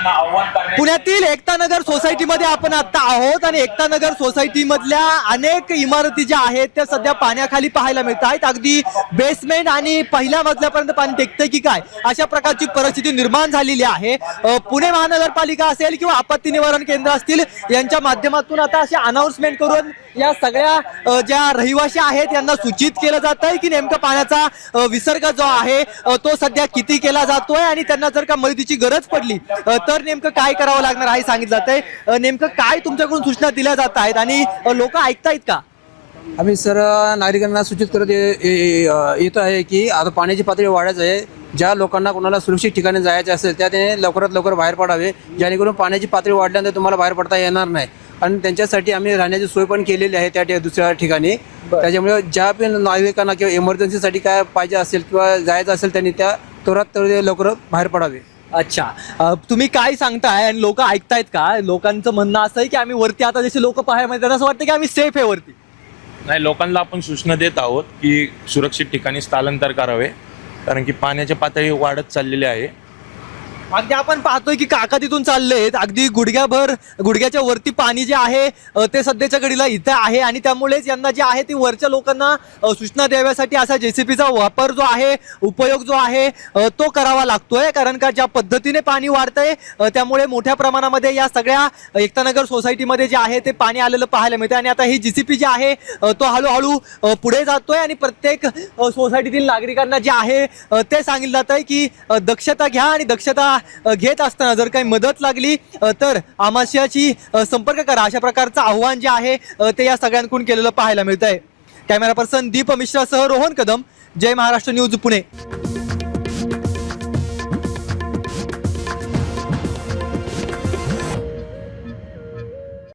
नागरिकांना आव्हान करण्यात पुण्यातील एकता नगर सोसायटीमध्ये आपण आता आहोत आणि एकता नगर सोसायटीमधल्या अनेक इमारती ज्या आहेत त्या सध्या पाण्याखाली पाहायला मिळत आहेत। अगदी बेसमेंट आणि पहिल्या मजल्यापर्यंत पाणी टेकतंय की काय अशा प्रकारची परिस्थिती निर्माण झालेली आहे। पुणे महानगरपालिका असेल किंवा आपत्ती निवारण केंद्र असतील यांच्या माध्यमातून आता असे अनाउन्समेंट करून या सगळ्या ज्या रहिवासी आहेत यांना सूचित केलं जात आहे की नेमका पाण्याचा विसर्ग जो आहे तो सध्या किती केला जातोय आणि त्यांना जर का मदतीची गरज पडली तर नेमकं काय करावं लागणार आहे सांगितलं जातंय। नेमकं काय तुमच्याकडून सूचना दिल्या जात आहेत आणि लोक ऐकतायत का? आम्ही सर नागरिकांना सूचित करत येत आहे की आता पाण्याची पातळी वाढायची आहे। ज्या लोकांना कोणाला सुरक्षित ठिकाणी जायचे असेल त्या त्याने लवकरात लवकर बाहेर पडावे, जेणेकरून पाण्याची पातळी वाढल्यानंतर तुम्हाला बाहेर पडता येणार नाही। आणि त्यांच्यासाठी आम्ही राहण्याची सोय पण केलेली आहे त्या दुसऱ्या ठिकाणी। त्याच्यामुळे ज्या पण नागरिकांना किंवा इमर्जन्सीसाठी काय पाहिजे असेल किंवा जायचं असेल त्यांनी त्या त्वरात लवकर बाहेर पडावे। अच्छा, तुम्ही काय सांगताय आणि लोक ऐकतायत का? लोकांचं म्हणणं असं आहे की आम्ही वरती आता जसे लोक पाहायला मिळतात त्यांना असं वाटतं की आम्ही सेफ आहे वरती। नाही, लोकांना आपण सूचना देत आहोत की सुरक्षित ठिकाणी स्थलांतर करावे, कारण की पाण्याची पातळी वाढत चाललेली आहे। अगदी आपण पाहतोय की काका तिथून चाललेत, अगदी गुडघ्याच्या वरती पाणी जे आहे ते सध्याच्या घडीला इथं आहे आणि त्यामुळेच यांना जे आहे ते वरच्या लोकांना सूचना द्याव्यासाठी असा जेसीबीचा वापर जो आहे उपयोग जो आहे तो करावा लागतोय। कारण का ज्या पद्धतीने पाणी वाढतंय त्यामुळे मोठ्या प्रमाणामध्ये या सगळ्या एकतानगर सोसायटीमध्ये जे आहे ते पाणी आलेलं पाहायला मिळतं आणि आता ही जेसीबी जे आहे तो हळूहळू पुढे जातोय आणि प्रत्येक सोसायटीतील नागरिकांना जे आहे ते सांगितलं जात आहे की दक्षता घ्या आणि दक्षता घेत असताना जर काही मदत लागली तर आम्हाशी संपर्क करा, अशा प्रकारचं आव्हान जे आहे ते या सगळ्यांकडून केलेलं पाहायला मिळत आहे। कॅमेरा पर्सन दीप मिश्रासह रोहन कदम, जय महाराष्ट्र न्यूज पुणे।